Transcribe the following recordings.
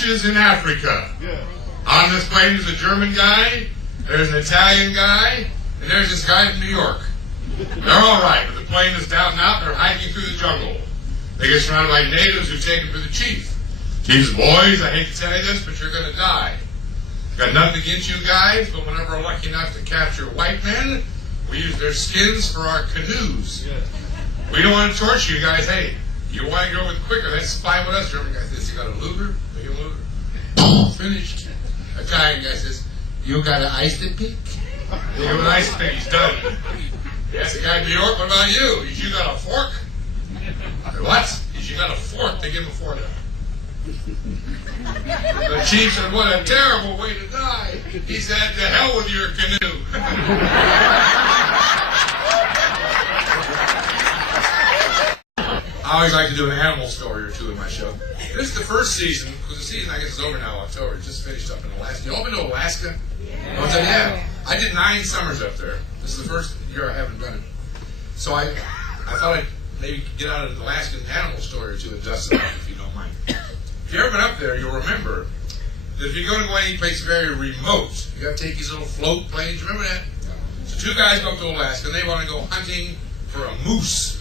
crashes in Africa. On this plane is a German guy, there's an Italian guy, and there's this guy from New York. They're all right, but the plane is down and out, they're hiking through the jungle. They get surrounded by natives who take them for the chief. Chief says, boys, I hate to tell you this, but you're going to die. Got nothing against you guys, but whenever we're lucky enough to capture white men, we use their skins for our canoes. We don't want to torture you guys. Hey, you want to go with quicker, that's fine with us. German guy says, you got a Luger? Big Luger. Boom, finished. Italian guy says, you got an ice pick? You got an ice pick, he's done. Yes, the guy in New York, what about you? You got a fork? I said, what? You got a fork, they give him a fork. The chief said, what a terrible way to die. He said, to hell with your canoe. I always like to do an animal story or two in my show. This is the first season, because the season I guess is over now, October. It just finished up in Alaska. You all been to Alaska? Yeah. I did 9 summers up there. This is the first year I haven't done it. So I thought I'd maybe get out an Alaskan animal story or two and dust it off, if you don't mind. If you've ever been up there, you'll remember that if you're going to go any place very remote, you got to take these little float planes. Remember that? So 2 guys go up to Alaska, and they want to go hunting for a moose.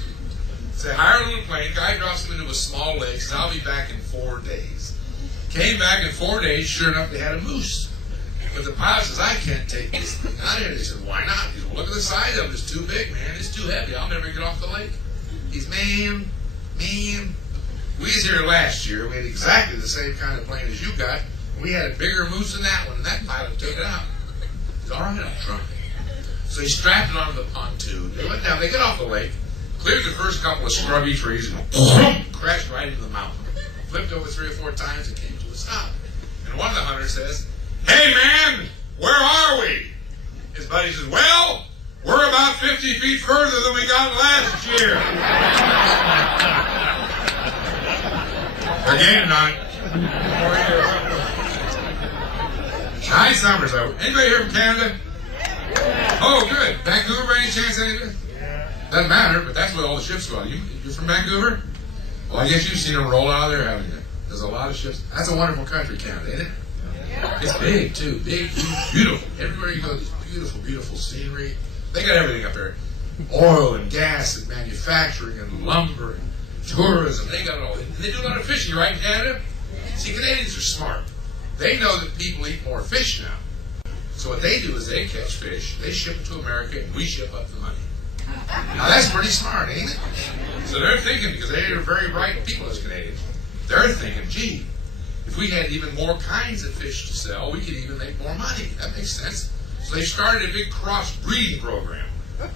So they hire a little plane, guy drops them into a small lake, says, I'll be back in 4 days. Came back in 4 days, sure enough, they had a moose. But the pilot says, I can't take this thing out of here. They said, why not? He said, well, look at the size of it. It's too big, man. It's too heavy. I'll never get off the lake. He said, man, we was here last year. We had exactly the same kind of plane as you got. We had a bigger moose than that one, and that pilot took it out. He said, all right, I'll try. So he strapped it onto the pontoon. They went down. They got off the lake, cleared the first couple of scrubby trees, and boom, crashed right into the mountain. Flipped over 3 or 4 times and came to a stop. And one of the hunters says, hey, man, where are we? His buddy says, well, we're about 50 feet further than we got last year. They're gaining on it. 9 summers, though. Anybody here from Canada? Oh, good. Vancouver, by any chance? Anybody? Doesn't matter, but that's where all the ships go. You're from Vancouver? Well, I guess you've seen them roll out of there, haven't you? There's a lot of ships. That's a wonderful country, Canada, ain't it? It's big, too. Big, huge, beautiful. Everywhere you go, there's beautiful, beautiful scenery. They got everything up there. Oil and gas and manufacturing and lumber and tourism. They got it all. And they do a lot of fishing, right, in Canada? See, Canadians are smart. They know that people eat more fish now. So what they do is they catch fish, they ship it to America, and we ship up the money. Now, that's pretty smart, ain't it? So they're thinking, because they are very bright people as Canadians, they're thinking, gee, if we had even more kinds of fish to sell, we could even make more money. That makes sense. So they started a big cross-breeding program,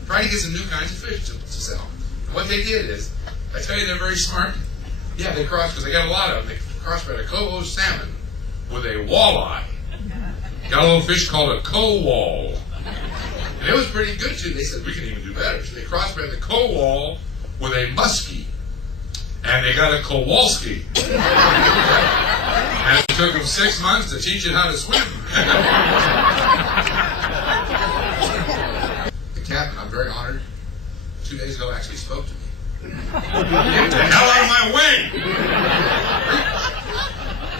trying to get some new kinds of fish to sell. And what they did is, I tell you they're very smart. Yeah, they crossed, because they got a lot of them. They crossbred a coho salmon with a walleye. Got a little fish called a co-wall. And it was pretty good, too. They said, we can even do better. So they crossbred the co-wall with a muskie. And they got a Kowalski. And it took them 6 months to teach it how to swim. The captain, I'm very honored, 2 days ago actually spoke to me. Get the hell out of my way!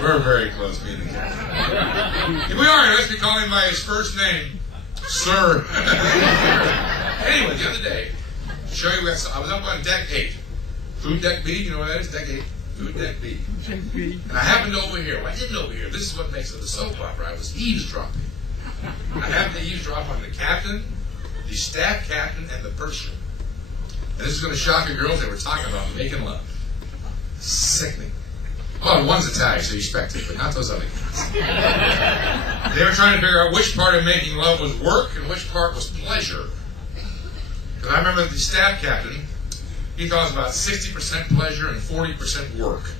We're very close, me and the captain. Here we are. Let's be calling him by his first name, Sir. Anyway, the other day, to show you, I was up on deck 8. Food deck B, you know what that is? Deck 8. Food deck B. And I happened to overhear. Well, I didn't overhear. This is what makes it a soap opera. I was eavesdropping. I happened to eavesdrop on the captain, the staff captain, and the purser. And this is going to shock you girls. They were talking about making love. Sickening. Well, one's Italian, so you expect it, but not those other guys. They were trying to figure out which part of making love was work and which part was pleasure. Because I remember the staff captain, he thought it was about 60% pleasure and 40% work.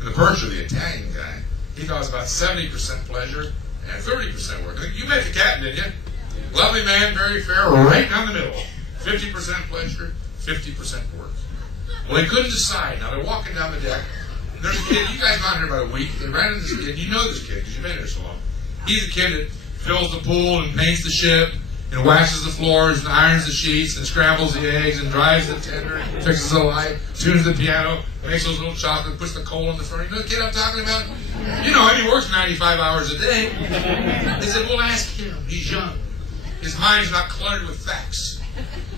And the purser, the Italian guy, he thought it was about 70% pleasure and 30% work. You met the captain, didn't you? Lovely man, very fair, right down the middle. 50% pleasure, 50% work. Well, they couldn't decide. Now, they're walking down the deck. There's a kid, you guys been here about a week. They ran into this kid. You know this kid because you've been here so long. He's the kid that fills the pool and paints the ship and waxes the floors, and irons the sheets, and scrambles the eggs, and drives the tender, fixes the light, tunes the piano, makes those little chocolate, puts the coal in the front. You know the kid I'm talking about? You know him, he works 95 hours a day. They said, well, ask him. He's young. His mind's not cluttered with facts.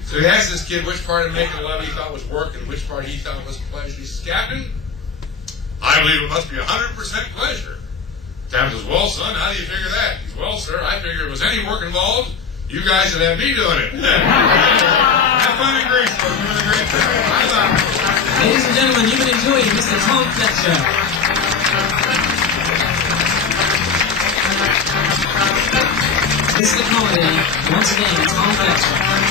So he asked this kid which part of making love he thought was work and which part he thought was pleasure. He says, Captain, I believe it must be 100% pleasure. Captain says, well, son, how do you figure that? He says, well, sir, I figure if there was any work involved, you guys would have me doing it. Have fun in Greece, folks. We're having a great time. Ladies and gentlemen, you've been enjoying Mr. Tom Fletcher. Mr. Comedy, once again, Tom Fletcher.